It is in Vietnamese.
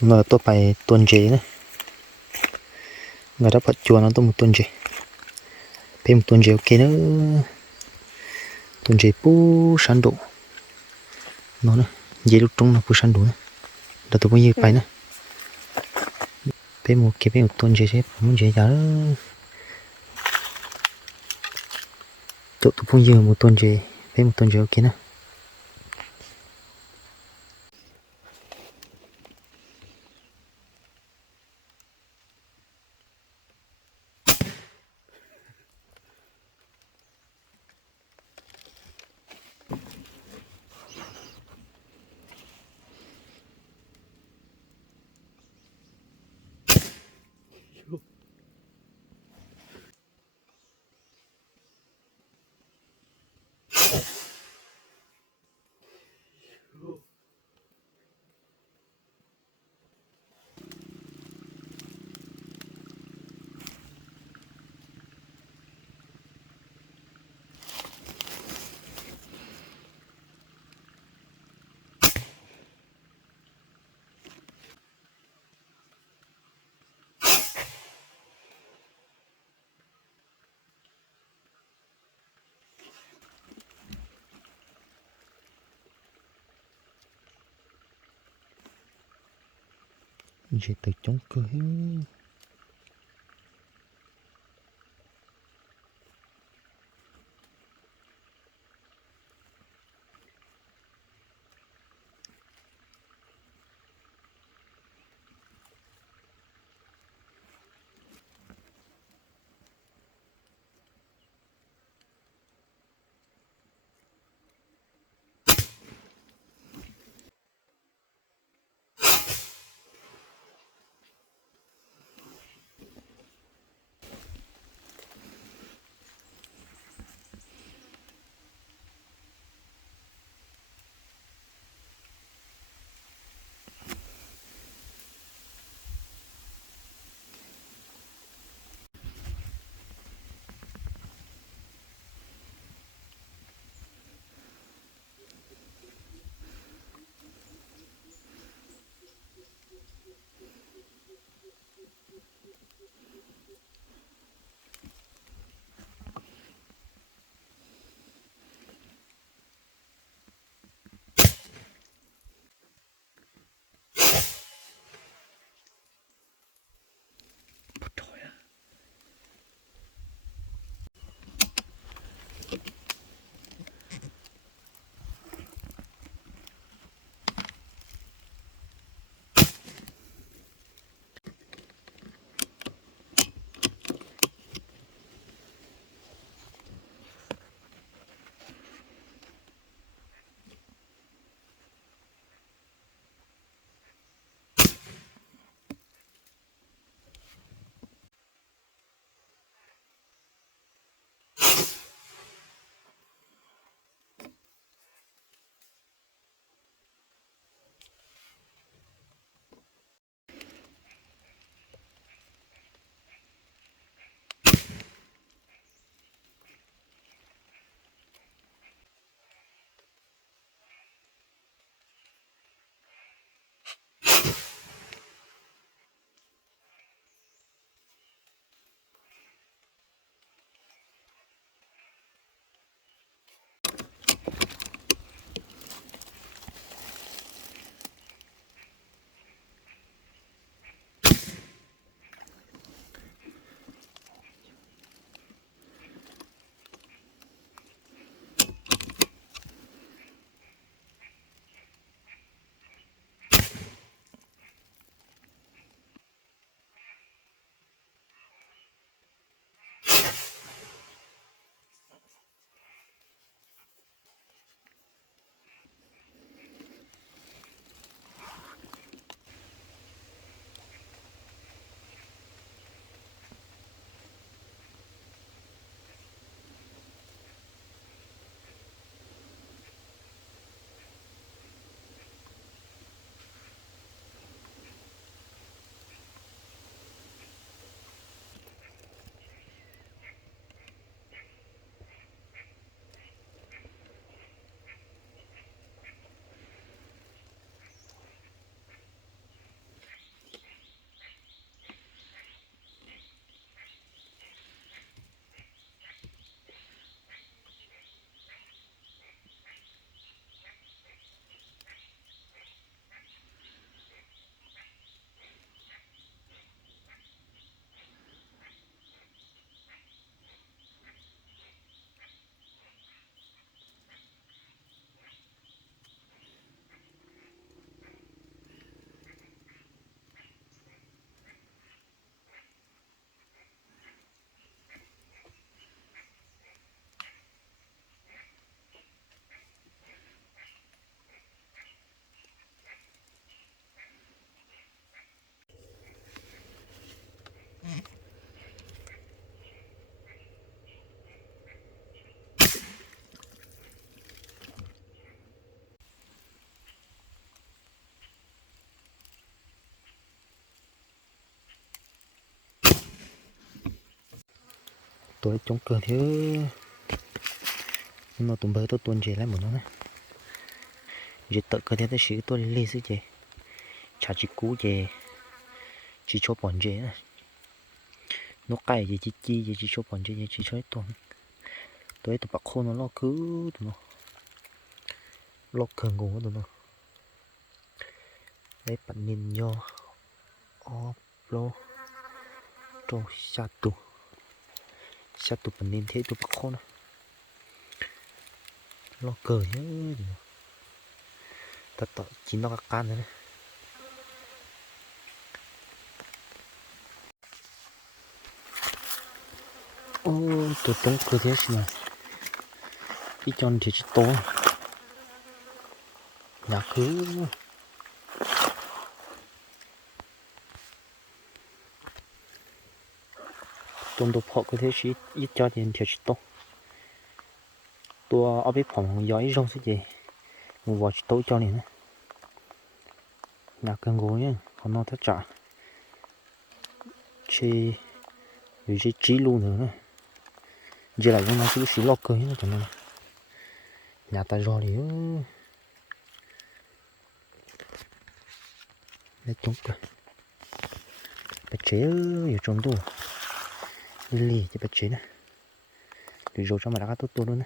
Nó tôi phải tuần chế nữa. Người đã bật chùa nó tôi một tuần chế. Thêm một tuần chế ok nữa. Tuần chế pu sản độ. Nó nữa. Dễ lúc trung nó pu sản độ nữa. Đã tôi bao nhiêu phải nữa. Thêm một cái một tuần chế muốn chế giá. Tôi bao nhiêu một tuần chế. Thêm một tuần chế ok nữa. Chế từ chống cơ hiếu. tôi chống cờ thế nhưng mà tụi bơ tôi tuần chế lại một nó này giờ tự cơ thế tôi sử tôi lấy sự chế chả chỉ cú chế chỉ cho bọn chế này nó cày gì chi gì chỉ cho bọn chế chỉ cho tuần tôi tụi bạc khô nó cứ tụi nó lo cường ngủ tụi nó đấy bạn nhìn vô lo cho sát tụ bạn nhìn thấy tụi bạc khô này lo cờ nhớ thật chỉ nó can này ô tụi chống cơ thế gì này cái chân thì chỉ to nhà cứ tụi đồ phọ cơ thế chỉ ít cho tiền thì chỉ to tôi ở bên phòng giỏi rong cái gì một vài tối cho này nữa nhà cần gối nhá còn nó thắt trả chi vì chi trí luôn nữa này giờ lại nó cứ xí lọc cười hết cho nên nhà ta do thì để chống cười bạch chế ở trong tủ lì cho bạch chế này rồi cho mà đã tốt luôn nè